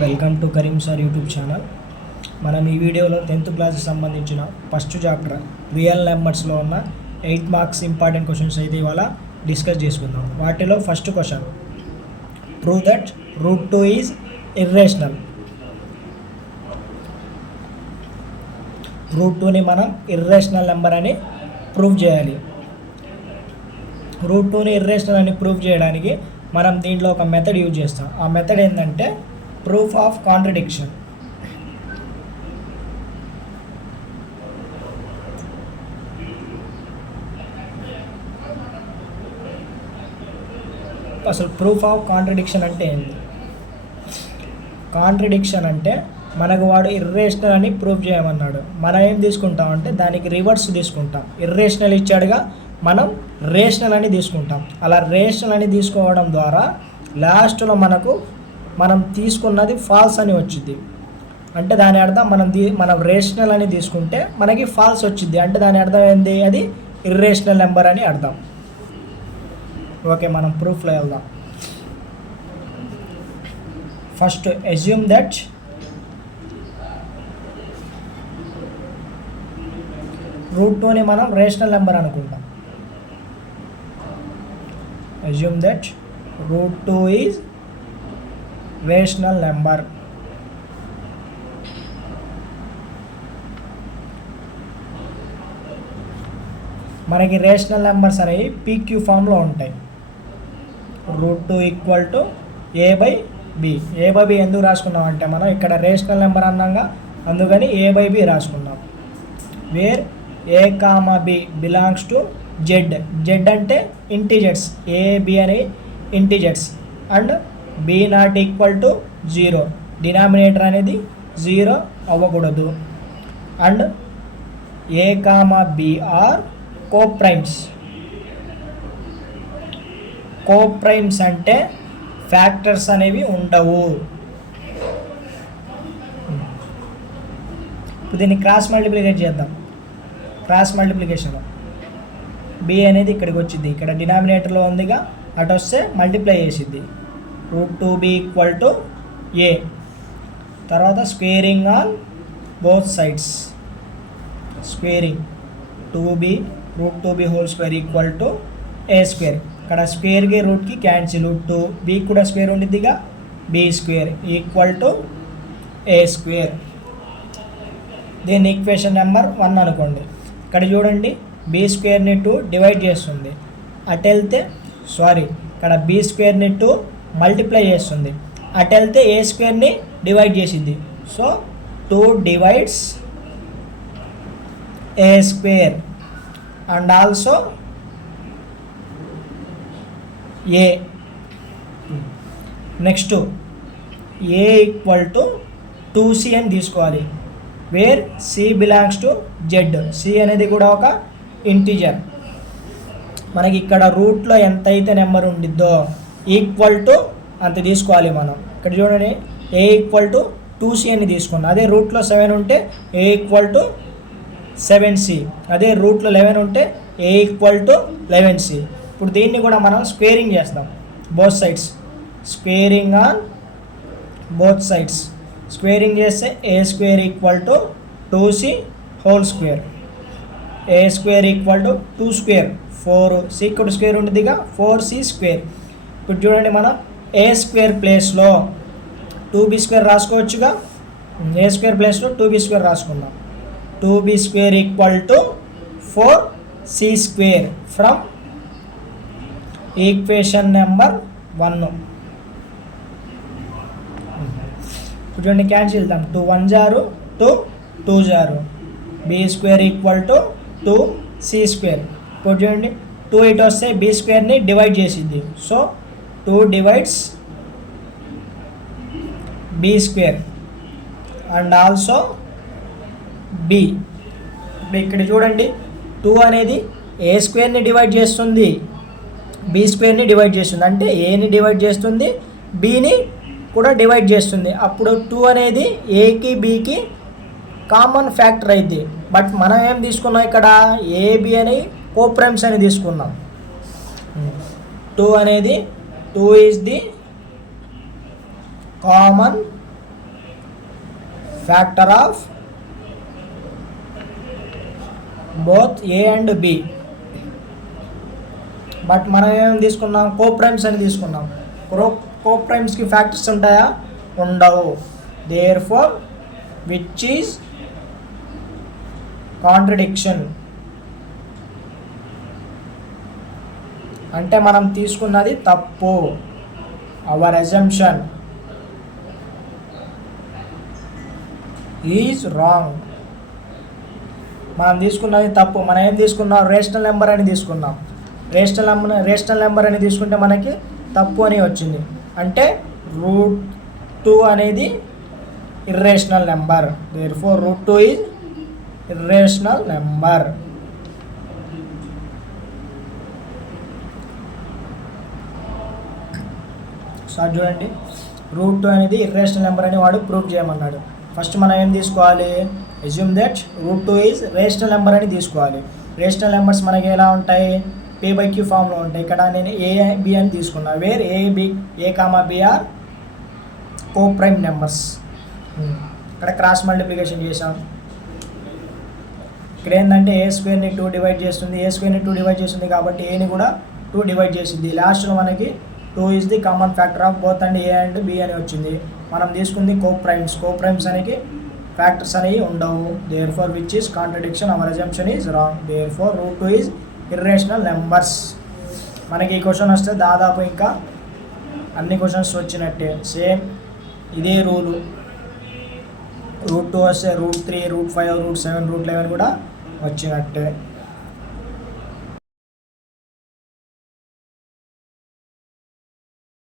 Welcome to Karim sir YouTube channel. మనం ఈ వీడియోలో 10th క్లాస్కి సంబంధించిన ఫస్ట్ చాప్టర్ రియల్ నెంబర్స్లో ఉన్న 8 మార్క్స్ ఇంపార్టెంట్ క్వశ్చన్స్ అయితే ఇవాళ డిస్కస్ చేసుకుందాం. వాటిలో first question, prove that √2 is irrational. √2ని మనం ఇర్రేషనల్ నెంబర్ అని ప్రూవ్ చేయాలి. √2ని ఇర్రేషనల్ అని ప్రూవ్ చేయడానికి మనం దీంట్లో ఒక మెథడ్ యూజ్ చేస్తాం. ఆ మెథడ్ ఏంటంటే ప్రూఫ్ ఆఫ్ కాంట్రడిక్షన్. అసలు ప్రూఫ్ ఆఫ్ కాంట్రడిక్షన్ అంటే ఏంటి? కాంట్రడిక్షన్ అంటే మనకు వాడు ఇర్రేషనల్ అని ప్రూవ్ చేయమన్నాడు, మనం ఏం తీసుకుంటాం అంటే దానికి రివర్స్ తీసుకుంటాం. ఇర్రేషనల్ ఇచ్చాడుగా, మనం రేషనల్ అని తీసుకుంటాం. అలా రేషనల్ అని తీసుకోవడం ద్వారా లాస్ట్లో మనం తీసుకున్నది ఫాల్స్ అని వచ్చింది. అంటే దాని అర్థం మనం రేషనల్ అని తీసుకుంటే మనకి ఫాల్స్ వచ్చింది. అంటే దాని అర్థం ఏంది? అది ఇర్రేషనల్ నెంబర్ అని అర్థం. ఓకే, మనం ప్రూఫ్లో వెళ్దాం. ఫస్ట్ అస్యూమ్ దట్ √2ని మనం రేషనల్ నెంబర్ అనుకుంటాం. Assume that √2 is rational number. మనకి రేషనల్ నెంబర్స్ అనేవి PQ ఫామ్లో ఉంటాయి. √2 ఈక్వల్ టు A/B. A/B ఎందుకు రాసుకున్నాం అంటే మనం ఇక్కడ రేషనల్ నెంబర్ అన్నాగా, అందుకని A/B రాసుకున్నాం. Where A, B belongs to Z. Z అంటే ఇంటీజర్స్, A, B అని integers, and B not equal to 0. Denominator అనేది 0 అవ్వకూడదు. And A, B are coprimes. Coprimes అంటే ఫ్యాక్టర్స్ అనేవి ఉండవు. ఇప్పుడు దీన్ని క్రాస్ మల్టిప్లికేట్ చేద్దాం. క్రాస్ మల్టిప్లికేషన్ B అనేది ఇక్కడికి వచ్చింది, ఇక్కడ డినామినేటర్లో ఉందిగా, అటు వస్తే మల్టిప్లై చేసిద్ది. √2B equal to A. తర్వాత squaring on both sides. Squaring 2B √2B whole square equal to A². ఇక్కడ స్క్వేర్కి రూట్కి క్యాన్సిల్. 2B కూడా square ఉండిద్దిగా, B² equal to A². దీన్ని ఈక్వేషన్ నెంబర్ 1 అనుకోండి. ఇక్కడ చూడండి, B²ని 2 డివైడ్ చేస్తుంది. అటు వెళ్తే ఇక్కడ B²ని 2 మల్టిప్లై చేస్తుంది. అటు వెళ్తే A² డివైడ్ చేసింది. So 2 divides A² and also A. Next A equal to 2C అని తీసుకోవాలి. Where C belongs to Z. C అనేది కూడా ఒక ఇంటీజర్. మనకి ఇక్కడ రూట్లో ఎంత అయితే నెంబర్ ఉండిద్దో ఈక్వల్ టు అంత తీసుకోవాలి మనం. ఇక్కడ చూడండి, A ఈక్వల్ టు 2C అని తీసుకున్నాం. అదే రూట్లో 7 ఉంటే A ఈక్వల్ టు 7C. అదే రూట్లో 11 ఉంటే A ఈక్వల్ టు 11C. ఇప్పుడు దీన్ని కూడా మనం స్క్వేరింగ్ చేస్తాం, both sides. Squaring on both sides. Squaring చేస్తే A² equal to 2C whole square. A² equal to 2² 4C ఇక్కడ స్క్వేర్ ఉంటుందిగా, 4C². ఇప్పుడు చూడండి, మనం A² ప్లేస్లో 2B² రాసుకోవచ్చుగా. A² ప్లేస్లో 2B² రాసుకుందాం. 2B² equal to 4C² from equation number 1. ఇప్పుడు చూడండి, క్యాన్సిల్ చేద్దాం. 2 1 జారు, 2 2 జారు. B² equal to 2C². ఇప్పుడు చూడండి, 2 ఇటు వస్తే B²ని డివైడ్ చేసింది. So 2 divides B² and also B. ఇక్కడ చూడండి, 2 అనేది A² డివైడ్ చేస్తుంది, B² డివైడ్ చేస్తుంది. అంటే Aని డివైడ్ చేస్తుంది, Bని కూడా డివైడ్ చేస్తుంది. అప్పుడు 2 అనేది Aకి Bకి కామన్ ఫ్యాక్టర్ అయింది. బట్ మనం ఏం తీసుకున్నాం, ఇక్కడ AB అని కోప్రైమ్స్ అని తీసుకున్నాం. 2 అనేది 2 is the common factor of both A and B. But మనం ఏం తీసుకున్నాం, కోప్రైమ్స్ అని తీసుకున్నాం. కోప్రైమ్స్కి ఫ్యాక్టర్స్ ఉంటాయా? ఉండవు. Therefore which is contradiction. అంటే మనం తీసుకున్నది తప్పు. Our assumption is wrong. మనం తీసుకున్నది తప్పు. మనం ఏం తీసుకున్నాం, రేషనల్ నెంబర్ అని తీసుకున్నాం. రేషనల్ నెంబర్ అని తీసుకుంటే మనకి తప్పు అని వచ్చింది. అంటే √2 అనేది irrational number. Therefore √2 is irrational number. Sir చూడండి, √2 అనేది ఇర్రేషనల్ నెంబర్ అని వాడు ప్రూవ్ చేయమన్నాడు. ఫస్ట్ మనం ఏం తీసుకోవాలి, assume that √2 is rational number అని తీసుకోవాలి. రేషనల్ నెంబర్స్ మనకి ఎలా ఉంటాయి, P/Q ఫామ్లో ఉంటాయి. ఇక్కడ నేను A, B అని తీసుకున్నా. Where A, B are coprime numbers. ఇక్కడ క్రాస్ మల్టిప్లికేషన్ చేసాం. ఇక్కడ ఏంటంటే A² 2 డివైడ్ చేస్తుంది. A² 2 డివైడ్ చేస్తుంది కాబట్టి Aని కూడా 2 డివైడ్ చేసింది. లాస్ట్లో మనకి 2 is the common factor of both and A and B అని వచ్చింది. మనం తీసుకుంది కోప్రైమ్స్ అనేది ఫ్యాక్టర్స్ అనేవి ఉండవు. Therefore which is contradiction. Our assumption is wrong. Therefore √2 is irrational numbers. మనకి ఈ క్వశ్చన్ వస్తే దాదాపు ఇంకా అన్ని క్వశ్చన్స్ వచ్చినట్టే, సేమ్ ఇదే రూలు. √2 వస్తే √3, √5, √7, √11 కూడా వచ్చినట్టే.